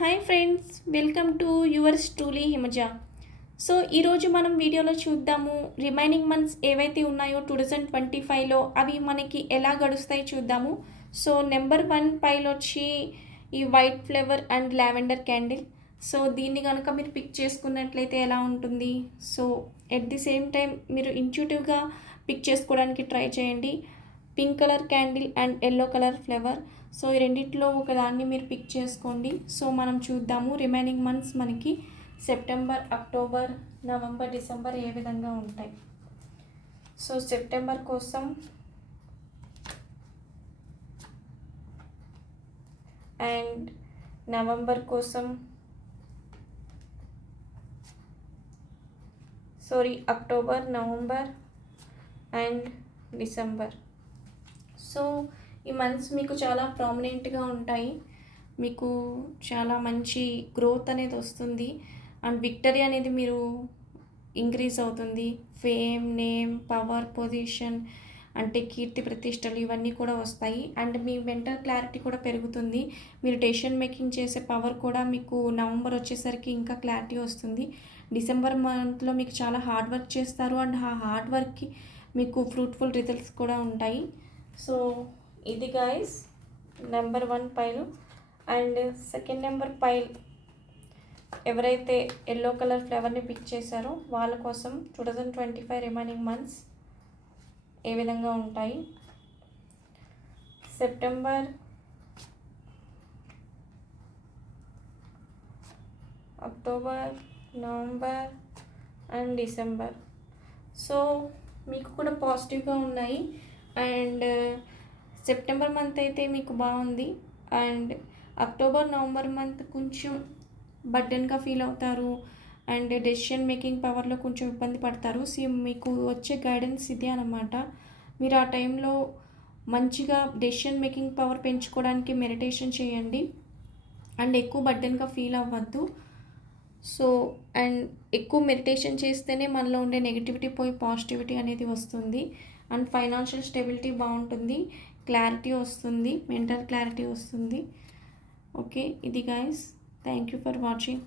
Hi friends, welcome to yours truly Himaja. So ఈరోజు మనం వీడియోలో చూద్దాము రిమైనింగ్ మంత్స్ ఏవైతే ఉన్నాయో 2025లో అవి మనకి ఎలా గడుస్తాయి చూద్దాము. సో నెంబర్ 1 పైలో వచ్చి ఈ white flavour and lavender candle. So దీన్ని కనుక మీరు పిక్ చేసుకున్నట్లయితే ఎలా ఉంటుంది? So at the same time మీరు ఇంట్యూటివ్గా పిక్ చేసుకోవడానికి ట్రై చేయండి. Pink colour candle and yellow colour flavour. So ఈ రెండిట్లో ఒకదాన్ని మీరు పిక్ చేసుకోండి. సో మనం చూద్దాము రిమైనింగ్ మంత్స్ మనకి సెప్టెంబర్, అక్టోబర్, నవంబర్, డిసెంబర్ ఏ విధంగా ఉంటాయి. సో సెప్టెంబర్ కోసం అండ్ నవంబర్ కోసం, October, November and December. So ఈ మంత్స్ మీకు చాలా ప్రామినెంట్గా ఉంటాయి. మీకు చాలా మంచి గ్రోత్ అనేది వస్తుంది అండ్ విక్టరీ అనేది మీరు ఇంక్రీజ్ అవుతుంది. ఫేమ్, నేమ్, పవర్, పొజిషన్ అంటే కీర్తి ప్రతిష్టలు ఇవన్నీ కూడా వస్తాయి. అండ్ మీ మెంటల్ క్లారిటీ కూడా పెరుగుతుంది. మీరు డెసిషన్ మేకింగ్ చేసే పవర్ కూడా మీకు నవంబర్ వచ్చేసరికి ఇంకా క్లారిటీ వస్తుంది. డిసెంబర్ మంత్లో మీకు చాలా హార్డ్ వర్క్ చేస్తారు అండ్ ఆ హార్డ్ వర్క్కి మీకు ఫ్రూట్ఫుల్ రిజల్ట్స్ కూడా ఉంటాయి. సో ఇది guys number 1 pile. And second number pile ఎవరైతే ఎల్లో కలర్ ఫ్లేవర్ని పిక్ చేశారో వాళ్ళ కోసం 2025 రిమైనింగ్ మంత్స్ ఏ విధంగా ఉంటాయి. September, October, November and December. So మీకు కూడా పాజిటివ్గా ఉన్నాయి. అండ్ సెప్టెంబర్ మంత్ అయితే మీకు బాగుంది. అండ్ అక్టోబర్, నవంబర్ మంత్ కొంచెం బర్డెన్గా ఫీల్ అవుతారు అండ్ డెసిషన్ మేకింగ్ పవర్లో కొంచెం ఇబ్బంది పడతారు. సో మీకు వచ్చే గైడెన్స్ ఇదే అన్నమాట. మీరు ఆ టైంలో మంచిగా డెసిషన్ మేకింగ్ పవర్ పెంచుకోవడానికి మెడిటేషన్ చేయండి అండ్ ఎక్కువ బర్డెన్గా ఫీల్ అవ్వద్దు. సో అండ్ ఎక్కువ మెడిటేషన్ చేస్తేనే మనలో ఉండే నెగిటివిటీ పోయి పాజిటివిటీ అనేది వస్తుంది. అండ్ ఫైనాన్షియల్ స్టెబిలిటీ బాగుంటుంది, క్లారిటీ వస్తుంది, మెంటల్ క్లారిటీ వస్తుంది. ఓకే, ఇది guys. Thank you for watching.